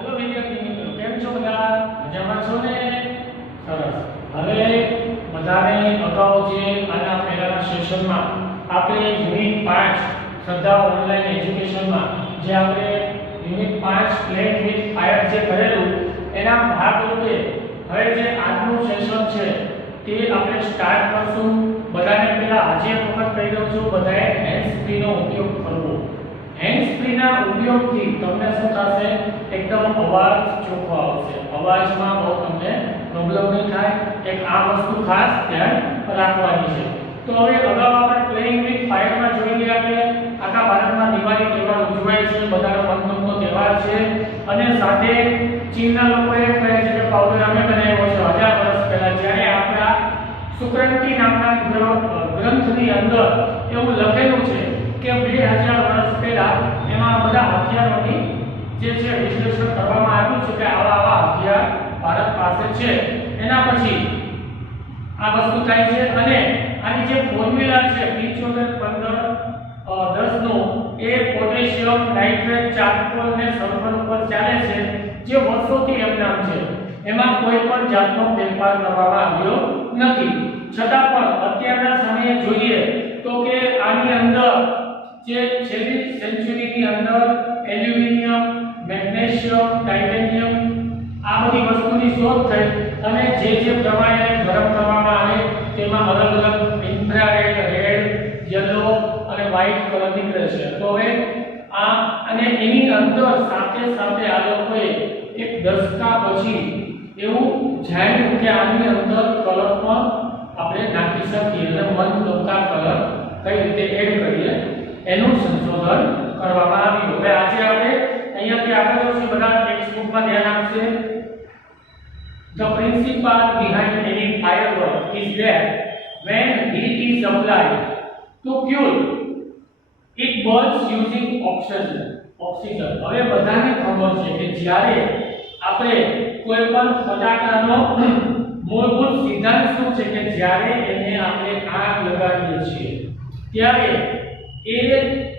Hello विद्यार्थी મિત્રો કેમ છો બધા મજામાં છો ને સરસ હવે બધાને અગાઉ જે આના પહેલાના સેશનમાં આપણે યુનિટ 5 શ્રદ્ધા ઓનલાઈન એજ્યુકેશનમાં જે આપણે યુનિટ 5 પ્લેઇંગ વિથ ફાયર જે કરેલું એના ભાગરૂપે હવે જે આજનું સેશન છે તે આપણે સ્ટાર્ટ કરશું બધાને પહેલા આજે એક વખત કહી દઉં છું બધાએ હેન્ડ્સ ફ્રી નો ઉપયોગ કરવો હેન્ડ્સ ફ્રી ના ઉપયોગથી તમને શું થશે એકદમ અવાજ ચોખ્ખો આવશે અવાજમાં બહુ તમને પ્રોબ્લેમ નહીં થાય એક આ વસ્તુ ખાસ ધ્યાન રાખવાની છે તો હવે અગાઉ આપણે પ્લેઇંગ વિથ ફાયર માં જોઈ ગયા કે આખા ભારતમાં દિવાળી તહેવાર ઉજવાય છે બધાનો મનગમતો તહેવાર છે અને સાથે ચીનના લોકો એ કહે છે કે પાવડર અમે બનાવ્યો છે 1000 વર્ષ પહેલા જ્યારે આપણા સુક્રાંતિ નામના ગ્રંથની અંદર એવું લખેલું છે કે 2000 વર્ષ પહેલા એમાં બધા હથિયારોની જે છે વિશ્લેષણ કરવામાં આવ્યું છે કે આવા હથિયાર ભારત પાસે છે એના પછી આ વસ્તુ થાય છે અને આની જે ફોર્મ્યુલા છે 75 15 10 નો એ પોટેશિયમ નાઇટ્રેટ ચારકોલ ને સલ્ફર ઉપર ચાલે છે જે વર્ષોથી એમ નામ છે એમાં કોઈ પણ જાતનો ફેરફાર કરવામાં આવ્યો નથી છતાં પણ અત્યારના સમયે જોઈએ તો કે આની અંદર જે છેલ્લી સેન્ચુરીની અંદર એલ્યુમિનિયમ મેગ્નેશિયમ ટાઇટેનિયમ આ બધી વસ્તુની શોધ થઈ અને જે પ્રમાણે ગરમ કરવામાં આવે તેમાં અલગ અલગ ઇન્ફ્રારેડ રેડ યલો અને વ્હાઇટ કલર નીકળે છે તો હવે આ અને એની અંદર સાથે સાથે આ લોકોએ એક દશકા પછી એવું જાણ્યું કે આની અંદર કલર પણ આપણે નાખી શકીએ અને મનગમતા કલર કઈ રીતે એડ કરીએ એનું સંશોધન કરવામાં આવ્યું હવે આજે આપણે અહીંયાથી આગળ જોશું બધા ટેક્સ્ટ બુકમાં ધ્યાન આપશે The principle behind any firework is that when heat is applied to fuel it burns using oxygen હવે બધાને ખબર છે કે જ્યારે આપણે કોઈ પણ ફટાકડાનો મૂળભૂત સિદ્ધાંત શું છે કે જ્યારે એને આપણે આગ લગાડીએ છીએ ત્યારે એ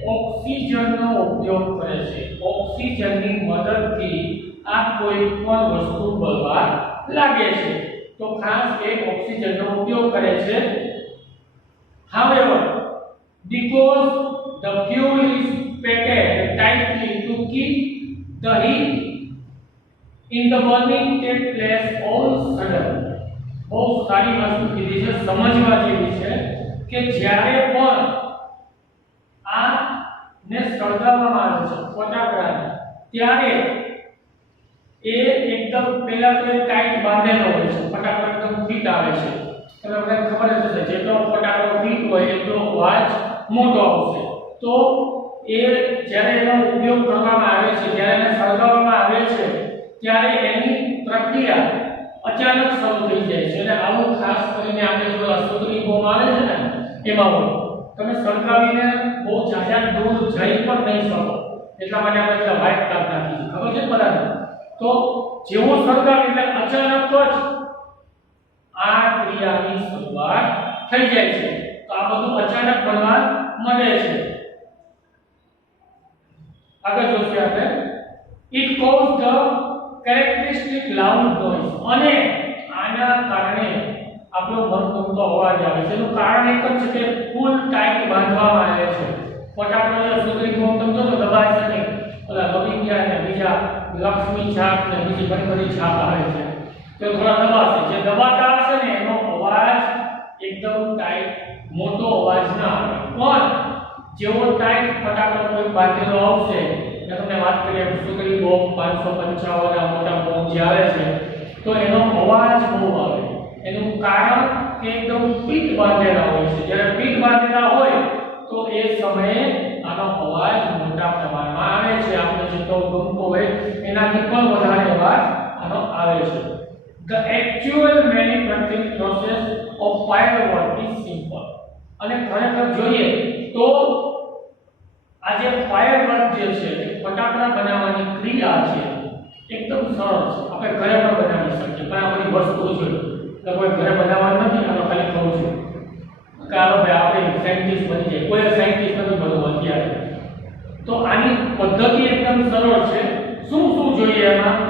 ઓક્સિજનનો ઉપયોગ કરે છે ઓક્સિજનની મદદથી આ કોઈ પણ વસ્તુ બળવા લાગે છે તો ખાસ એ ઓક્સિજનનો ઉપયોગ કરે છે however because the fuel is packed tightly to keep the heat in the burning take place all sudden બહુ સારી વસ્તુ કીધી છે સમજવા જેવી છે કે જ્યારે પણ આ ને સળગાવવામાં આવે છે ફટાકડાને ત્યારે એ એકદમ પહેલા તો ટાઈટ બાંધેલો હોય છે ફટાકડો એકદમ ફિટ આવે છે તમને બધાને ખબર જ હશે જેટલો ફટાકડો ફિટ હોય એટલો અવાજ મોટો આવશે તો એ જ્યારે એનો ઉપયોગ કરવામાં આવે છે જ્યારે એને સળગાવવામાં આવે છે ત્યારે એની પ્રક્રિયા અચાનક શરૂ થઈ જાય છે અને આવું ખાસ કરીને આપણે જો અસુતરી બોમ્બ આવે છે ને એમાં હોય તમે સળગાવીને બહુ જાજા દૂર જઈ પણ નહીં શકો એટલા માટે આપણે વ્હાઇટ કાપ નાખી છે ખબર છે બરાબર તો જેવો સળગાવે એટલે અચાનક જ આ ક્રિયાની શરૂઆત થઈ જાય છે તો આ બધું અચાનક બનવા માંડે છે આગળ જોશું આપણે it causes the characteristic loud noise અને આના કારણે આપણો મનગમતો અવાજ આવે છે એનું કારણ એક જ છે કે ફૂલ ટાઈટ બાંધવામાં આવે છે ફટાકડા સુધરી બોમ્બ તમે જો દબાશે નહીં ઓલા લવિંગિયા ને બીજા લક્ષ્મી છાપ ને બીજી ઘણી બધી છાપ આવે છે તો થોડા દબાશે જે દબાતા હશે ને એનો અવાજ એકદમ ટાઈટ મોટો અવાજ ના આવે પણ જેવો ટાઈટ ફટાકડો કોઈ બાંધેલો આવશે મેં તમને વાત કરી સુધરી બોમ્બ 555 ના મોટા બોમ્બ જે આવે છે તો એનો અવાજ બહુ આવે એનું કારણ કે એકદમ પીઠ બાંધેલા હોય છે જ્યારે પીઠ બાંધેલા હોય તો એ સમયે આનો અવાજ મોટા પ્રમાણમાં આવે છે આપણે જેટલો ગમતો હોય એનાથી પણ વધારે અવાજ આનો આવે છે The actual manufacturing process of firework is simple અને ખરેખર જોઈએ તો આ જે ફાયરવર્ક જે છે ફટાકડા બનાવવાની ક્રિયા છે એકદમ સરળ છે આપણે ઘરે પણ બનાવી શકીએ પણ આ બધી વસ્તુઓ છે તો કોઈ ઘરે બનાવવાનું નથી આનો ખાલી કહું છું કારો ભાઈ આપણે સાયન્ટિસ્ટ બની જાય કોઈ સાયન્ટિસ્ટ નથી બનવું અત્યારે તો આની પદ્ધતિ એકદમ સરળ છે શું જોઈએ એમાં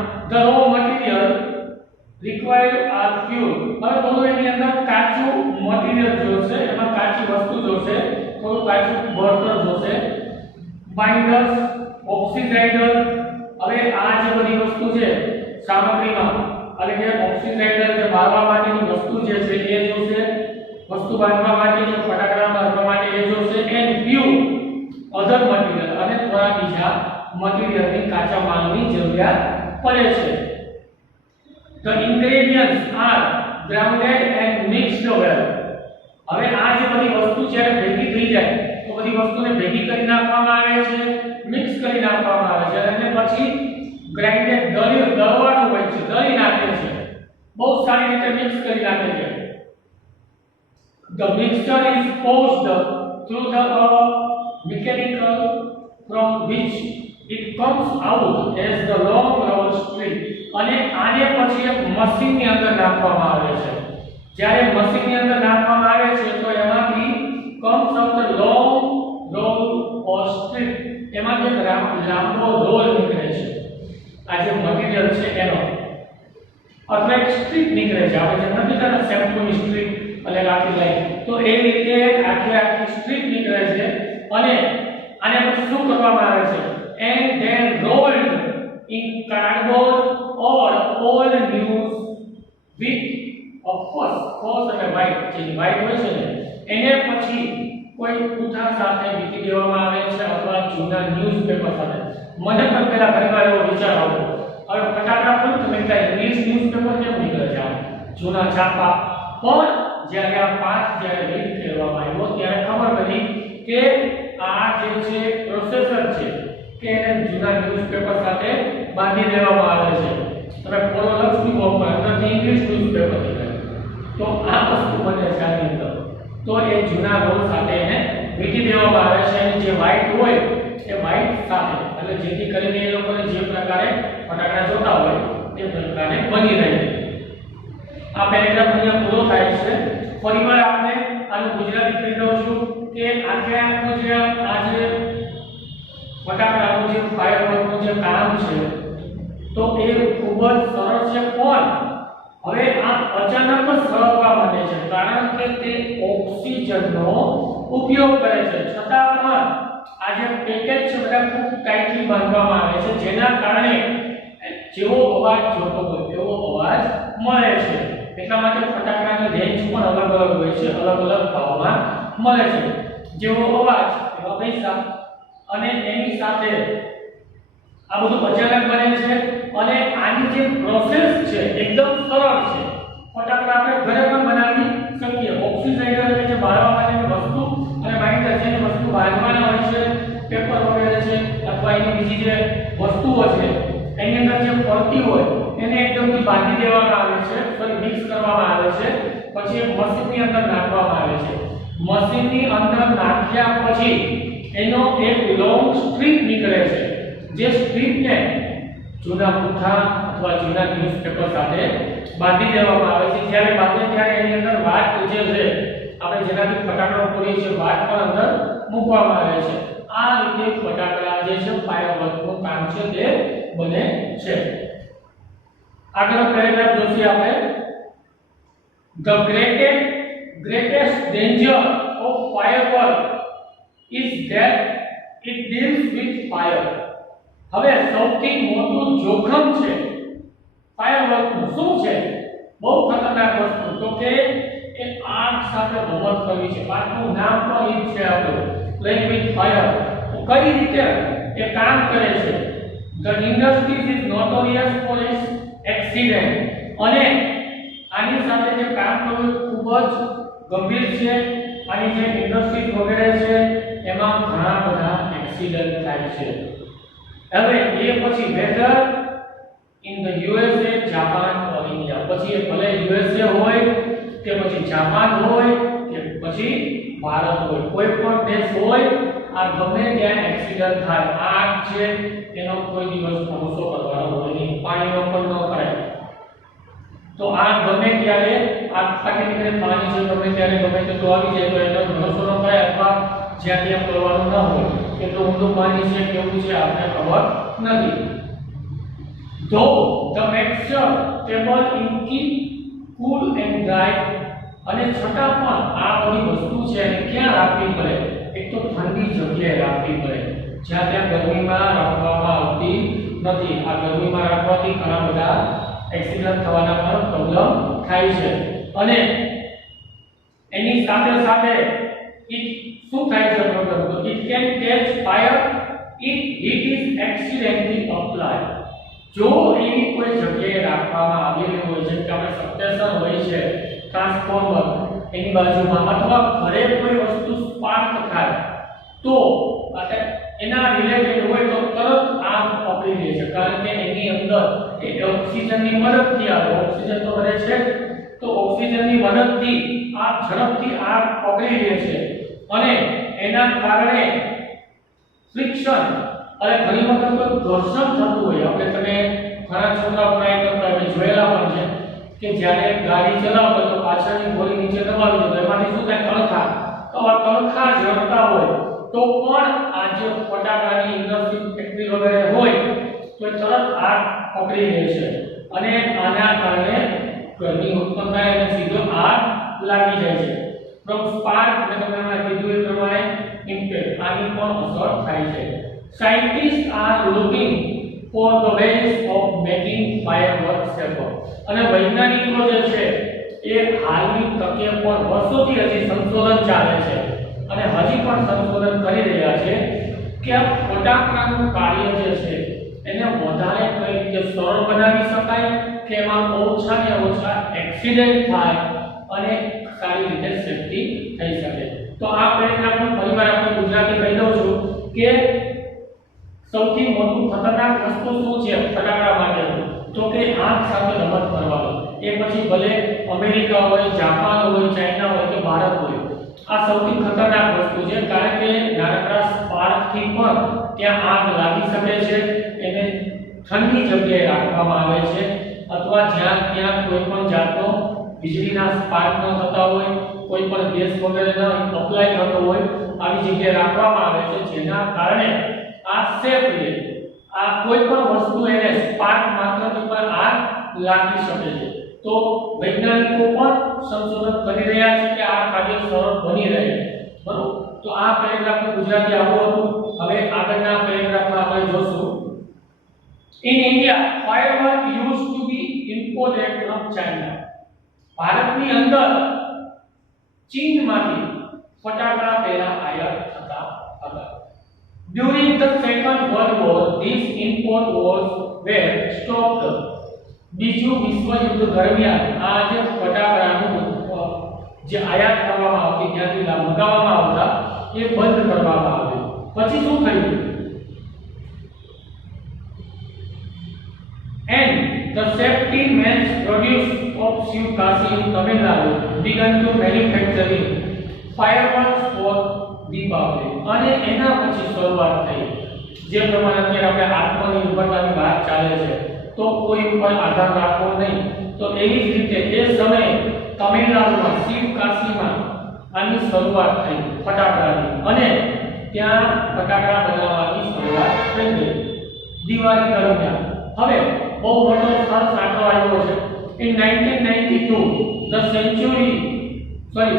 અંદર કાચું મટીરીયલ જોશે, એમાં કાચી વસ્તુ જોશે, થોડું કાચું બળતણ જોશે, બાઇન્ડર્સ, ઓક્સિડાઇઝર. હવે આ જે બધી વસ્તુ છે સામગ્રીમાં, એટલે કે ઓક્સિડાઇઝર જે બાળવા માટેની વસ્તુ જે છે એ જોશે, વસ્તુ બાંધવા માટે જે ફટાકડા બાંધવા માટે એ જોશે, એન્ડ ફ્યુ અધર મટીરીયલ, અને થોડા બીજા મટીરીયલની કાચા માલની જરૂરિયાત પડે છે. The ingredients are grounded and mixed well. હવે આ જે બધી વસ્તુ જ્યારે ભેગી થઈ જાય તો બધી વસ્તુને ભેગી કરી નાખવામાં આવે છે, મિક્સ કરી નાખવામાં આવે છે, અને પછી ગ્રાઇન્ડેડ દળવાનું હોય છે, દળી નાખે છે, બહુ સારી રીતે મિક્સ કરી નાખે છે. The mixture is forced through the mechanical from which it comes out as the long roll string. અને આને પછી એક મશીનની અંદર નાખવામાં આવે છે. જ્યારે મશીનની અંદર નાખવામાં આવે છે તો એમાંથી comes out the long roll or strip. એમાંથી એક લાંબો રોલ નીકળે છે. આ જે મટીરીયલ છે એનો અથવા એક સ્ટ્રીપ નીકળે છે. આપણે જે નથી કહેતા શેમ્પૂની સ્ટ્રીપ એટલે આખી લાઈન, તો એ રીતે આખી સ્ટ્રીપ નીકળે છે. અને આને પછી શું કરવામાં આવે છે? and then rolled in cardboard or old news with of course અને white જે white હોય છે ને એને પછી કોઈ પૂઠા સાથે વીટી દેવામાં આવે છે અથવા જૂના ન્યૂઝપેપર સાથે. મને પણ પહેલા ઘણીવાર એવો વિચાર આવ્યો, હવે ફટાકડા પણ તમે ઇંગ્લિશ ન્યૂઝપેપર કેમ નીકળે છે જૂના છાપા, પણ જ્યારે આ પાઠ જ્યારે રીડ કરવામાં આવ્યો ત્યારે ખબર પડી કે આ જે છે પ્રોસેસર છે કે એને જૂના ન્યૂઝપેપર સાથે બાંધી દેવામાં આવે છે. તમે ફોલો લખી બોક્સમાં અંદરથી ઇંગ્લિશ ન્યૂઝપેપર નીકળે, તો આ વસ્તુ બને છે આની અંદર. તો એ જૂના રોલ સાથે એને વીટી દેવામાં આવે છે, અને જે વ્હાઈટ હોય એ વ્હાઈટ સાથે, એટલે જેથી કરીને એ લોકોને જે પ્રકારે ફટાકડા જોતા હોય તે પ્રકારે બની રહે. આ પેરેગ્રાફ અહીંયા પૂરો થાય છે. ફરીવાર આપણે આનું ગુજરાતી કરી દઉં છું કે આખે આખું જે આ જે ફટાકડાનું જે ફાયરવર્કનું જે કામ છે તો એ ખૂબ જ સરળ છે, પણ હવે આ અચાનક જ સળગવા માંડે છે કારણ કે તે ઓક્સિજનનો ઉપયોગ કરે છે. છતાં પણ આ જે પેકેજ છે બધા ખૂબ ટાઈટલી બાંધવામાં આવે છે, જેના કારણે જેવો અવાજ જોતો હોય તેવો અવાજ મળે છે. એટલા માટે ફટાકડાની રેન્જ પણ અલગ અલગ હોય છે, અલગ અલગ ભાવમાં મળે છે. જેવો અવાજ એવા પૈસા, અને એની સાથે આ બધું અચાનક બને છે. અને આની જે પ્રોસેસ છે એકદમ સરળ છે. ફટાકડા આપણે ઘરે પણ બનાવી શકીએ. ઓક્સિડાઇઝર એટલે જે બાળવા માટેની વસ્તુ અને બાઇન્ડર જેની વસ્તુ બાંધવાના હોય છે, પેપર વગેરે છે અથવા એની બીજી જે વસ્તુઓ છે એની અંદર જે ફરતી હોય એને એકદમથી બાંધી દેવામાં આવે છે, ફરી મિક્સ કરવામાં આવે છે, પછી એક મશીનની અંદર નાખવામાં આવે છે. મશીનની અંદર નાખ્યા પછી એનો એક લોંગ સ્ટ્રીપ નીકળે છે, જે સ્ટ્રીપને જૂના પુઠ્ઠા અથવા જૂના ન્યૂઝપેપર સાથે બાંધી દેવામાં આવે છે. જ્યારે બાંધે ત્યારે એની અંદર વાટ જે છે આપણે જેનાથી ફટાકડો ફોડીએ છીએ વાટ પણ અંદર મૂકવામાં આવે છે. આ રીતે ફટાકડા જે છે ફાયરવર્કનું કામ છે તે બને છે. આગળ પેરેગ્રાફ જોઈશું આપણે. The greatest danger of firework is that it deals with fire. હવે સૌથી મોટું જોખમ છે ફાયરવર્કનું શું છે? બહુ ખતરનાક વસ્તુ તો કે એ આગ સાથે રમત કરવી છે. પાછું નામ પણ એ છે આપણું પ્લેઇંગ વિથ ફાયર. કઈ રીતે એ કામ કરે છે? The industry is notorious for its accident. અને આની સાથે જે કામ કરવું ખૂબ જ ગંભીર છે. આની જે ઇન્ડસ્ટ્રી વગેરે છે એમાં ઘણા બધા એક્સિડન્ટ થાય છે. હવે એ પછી weather in the USA, Japan or India, પછી એ ભલે યુએસએ હોય કે પછી જાપાન હોય કે પછી ભારત હોય, કોઈ પણ દેશ હોય, આ ગમે ત્યાં એક્સિડન્ટ થાય. આગ છે એનો કોઈ દિવસ ભરોસો કરવાનો હોય નહીં, પાણીનો પણ ન કરાય. તો આ ગમે ત્યારે આગ ફાટી નીકળે, પાણી છે ગમે ત્યારે ગમે તેટલું આવી જાય તો એનો ભરોસો ન કરાય, અથવા જ્યાં ત્યાં કરવાનું ન હોય. કેટલું ઊંડું પાણી છે કેવું છે આપણે ખબર નથી. Though the mixture stable in keep cool and dry અને છતાં પણ આ બધી વસ્તુ છે એને ક્યાં રાખવી પડે? એક તો ઠંડી જગ્યાએ રાખવી પડે, જ્યાં ત્યાં ગરમીમાં રાખવામાં આવતી નથી. આ ગરમીમાં રાખવાથી ઘણા બધા એક્સિડન્ટ થવાના પણ પ્રોબ્લેમ થાય છે. અને એની સાથે સાથે શું થાય છે પ્રોબ્લેમ? તો it can catch fire if heat is accidentally applied. જો એવી કોઈ જગ્યાએ રાખવામાં આવેલી હોય છે કે આપણે સબસ્ટેશન હોય છે, ટ્રાન્સફોર્મર એની બાજુમાં, અથવા ઘરે કોઈ વસ્તુ સ્પાર્ક થાય તો એના રિલેટેડ હોય તો તરત આગ પકડી લે છે, કારણ કે એની અંદર એ ઓક્સિજનની મદદથી આવે, ઓક્સિજન તો રહે છે, તો ઓક્સિજનની મદદથી આ ઝડપથી આગ પકડી લે છે. અને એના કારણે ફ્રિક્શન, અને ઘણી વખત કોઈ ઘર્ષણ થતું હોય, આપણે તમે ઘણા છોકરાઓ ટ્રાય કરતા હોય, જોયેલા પણ છે કે જ્યારે ગાડી ચલાવતો તો પાછળની ગોળી નીચે દબાવી દો, એમાંથી શું થાય? તણખા. તો આ તણખા જળતા હોય તો પણ આ જે ફટાકડાની ઇન્ડસ્ટ્રી ફેક્ટરી વગેરે હોય તો તરત આગ પકડી લે છે, અને આના કારણે ગરમી ઉત્પન્ન થાય અને સીધો આગ લાગી જાય છે. ફ્રોમ સ્પાર્ક, મેં તમને કીધું એ પ્રમાણે ઇમ્પેક્ટ, આની પણ અસર થાય છે. Scientists are looking for the ways of making fireworks safer. અને વૈજ્ઞાનિકો જે છે એ હાલની તકે પણ વર્ષોથી હજી સંશોધન ચાલે છે અને હજી પણ સંશોધન કરી રહ્યા છે કે આ ફટાકડાનું કાર્ય જે છે એને વધારે કઈ રીતે સરળ બનાવી શકાય કે એમાં ઓછાને ઓછા એક્સિડન્ટ થાય અને સારી રીતે સેફટી થઈ શકે. તો આ પેરેગ્રાફનું ફરીવાર આપણે ગુજરાતી કહી દઉં છું કે સૌથી મોટું ખતરનાક વસ્તુ શું છે ફટાકડા માટે? તો કે આગ સાથે રમત કરવાનો. એ પછી ભલે અમેરિકા હોય, જાપાન હોય, ચાઇના હોય કે ભારત હોય, આ સૌથી ખતરનાક વસ્તુ છે, કારણ કે નાનકડા સ્પાર્કથી પણ ત્યાં આગ લાગી શકે છે. એને ઠંડી જગ્યાએ રાખવામાં આવે છે, અથવા જ્યાં ત્યાં કોઈ પણ જાતનો વીજળીના સ્પાર્ક ન થતા હોય, કોઈ પણ ગેસ વગેરે ન અપ્લાય થતો હોય, આવી જગ્યાએ રાખવામાં આવે છે, જેના કારણે આ સેફ રહે. આ કોઈ પણ વસ્તુ એને સ્પાર્ક માત્રથી પણ આગ લાગી શકે છે. તો વૈજ્ઞાનિકો પણ સંશોધન કરી રહ્યા છે કે આ કાર્ય સરળ બની રહે. બરોબર, તો આ પેરેગ્રાફનું ગુજરાતી આવું હતું. હવે આગળના પેરેગ્રાફમાં આપણે જોશું. In India, firework used to be imported from China. ભારતની અંદર ચીનમાંથી ફટાકડા પહેલા આયાત થતા હતા. During the Second World War, these import wars were stopped. બીજું વિશ્વયુદ્ધ દરમિયાન આ જે ફટાકડાનું જે આયાત કરવામાં આવતી, ત્યાંથી મંગાવવામાં આવતા, એ બંધ કરવામાં આવ્યું. પછી શું થયું? And the safety mass produced of Shivkasi in Tamil Nadu began to manufacturing fireworks for Deepavali. અને એના પછી શરૂઆત થઈ, જે પ્રમાણે અત્યારે આપણે આત્મનિર્ભરતાની વાત ચાલે છે, તો કોઈ ઉપર આધાર રાખવો નહીં. તો એવી જ રીતે એ સમયે તમિલનાડુમાં શિવકાશીમાં આની શરૂઆત થઈ ફટાકડાની, અને ત્યાં ફટાકડા બનાવવાની શરૂઆત થઈ ગઈ દિવાળી દરમિયાન. હવે બહુ મોટો સરસ આંકડો આવ્યો છે. In 1992,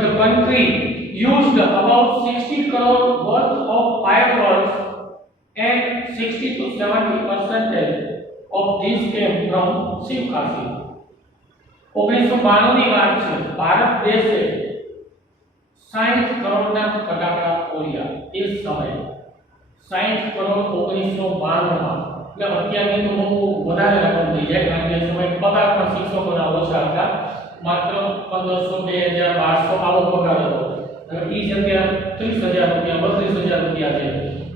the country used about 60 crore worth of fireworks, and 60 to 70% of this came from Shivkasi. 1992 ની વાત છે. ભારત દેશે 60 કરોડના ફટાકડા ફોડ્યા એ સમયે. 60 કરોડ 1992 માં. એટલે અત્યારની તો બહુ વધારે રકમ થઈ જાય, કારણ કે સમય પગાર પણ શિક્ષકોના ઓછા હતા, માત્ર 1500, 2000, 1200 આવો પગાર હતો. અને એ જગ્યા 30,000 રૂપિયા, 32,000 રૂપિયા છે.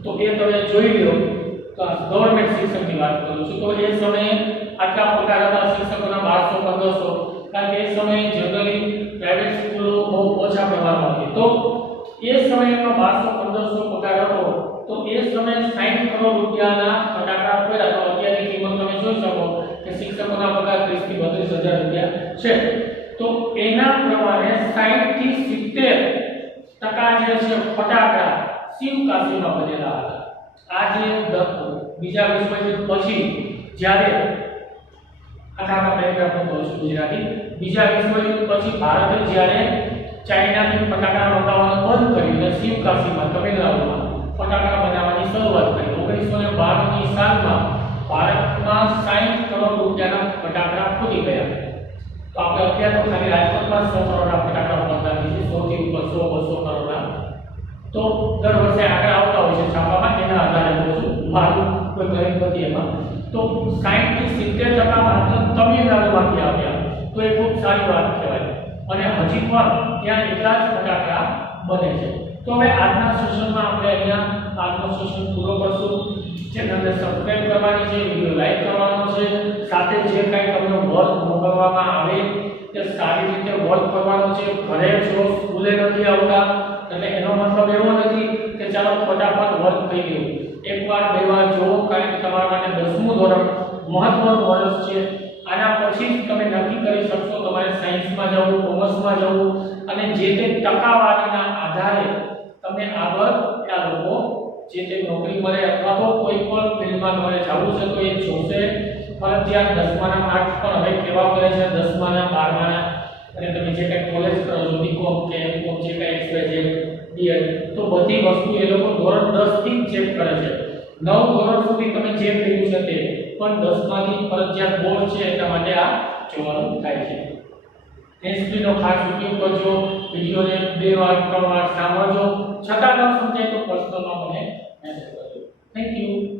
તો એ તમે જોઈ લો. તો ગવર્નમેન્ટ શિક્ષકની વાત કરું છું, તો એ સમયે આટલા પગાર હતા શિક્ષકોના 1200, 1500, કારણ કે એ સમયે જનરલી પ્રાઇવેટ સ્કૂલો બહુ ઓછા પ્રમાણમાં હતી. તો એ સમયમાં 1200, 1500 પગાર હતો. તો એ સમયે 60 કરોડ રૂપિયાના ફટાકડા ફોડ્યા. તો અત્યારની કિંમત તમે જોઈ શકો કે શિક્ષકોના પગાર 30 થી 32,000 રૂપિયા છે. તો એના પ્રમાણે 60 થી 70% જે છે ફટાકડા શિવકાશીમાં બનેલા હતા. આ જે બીજા વિશ્વયુદ્ધ પછી જ્યારે આખા પેરેગ્રાફ હતો ગુજરાતી બીજા વિશ્વયુદ્ધ પછી ભારતે જ્યારે ચાઇનાથી ફટાકડા મંગાવવાનું બંધ કર્યું અને શિવકાશીમાં તમિલનાડુમાં ફટાકડા બનાવવાની શરૂઆત કરી 1912ની સાલમાં ભારતમાં 60 કરોડ રૂપિયાના ફટાકડા ફૂટી ગયા. તો આપણે અત્યારે તો ખાલી રાજકોટમાં 100 કરોડના ફટાકડા ઉત્પાદન છે, 100 થી ઉપર 100 200 કરોડના. તો દર વર્ષે આગળ આવતા હોય છે છાપામાં, એના આધારે બોલું છું, મારું કોઈ ગણિત નથી એમાં. તો 60 થી 70% માત્ર તમિલનાડુમાંથી આવ્યા, તો એ ખૂબ સારી વાત કહેવાય. અને હજી પણ ત્યાં એટલા જ ફટાકડા બને છે. તો હવે આજના સેશનમાં આપણે અહીંયા આજનો સેશન પૂરો કરશું. ચેનલને સબસ્ક્રાઇબ કરવાની છે, વિડિયો લાઈક કરવાનો છે, સાથે જે કાંઈ તમને વર્ક મોકલવામાં આવે તે સારી રીતે વર્ક કરવાનો છે. ઘરે છો, સ્કૂલે નથી આવતા, એટલે એનો મતલબ એવો નથી કે ચાલો ફટાફટ વર્ક થઈ ગયું. એકવાર બે વાર જો, કારણ કે તમારા માટે 10મું ધોરણ મહત્વનું વર્ષ છે. આના પછી જ તમે નક્કી કરી શકશો તમારે સાયન્સમાં જવું, કોમર્સમાં જવું, અને જે તે ટકાવારીના આધારે તમે આગળ આ લોકો જે તે નોકરી મળે અથવા તો કોઈ પણ ફિલ્ડમાં તમારે જવું છે તો એ જોશે. ફરજિયાત 10માના માર્ક્સ પણ હવે કેવા પડે છે, 10માના 12માના, અને તમે જે કંઈ કોલેજ કરો છો, બીકોમ કે એમકોમ, જે કંઈ એક્સવાય બીએડ, તો બધી વસ્તુ એ લોકો ધોરણ 10 થી ચેક કરે છે. 9 ધોરણ સુધી તમે જે કર્યું છે તે પણ 10માંથી ફરજિયાત બોર્ડ છે, એટલા માટે આ જોવાનું થાય છે. એસપીનો ખાસ ઉપયોગ કરજો, વિડિયોને 2 વાર 3 વાર સાંભળજો, છતાં ન સમજાય તો પર્સનલમાં મને મેસેજ કરજો. Thank you.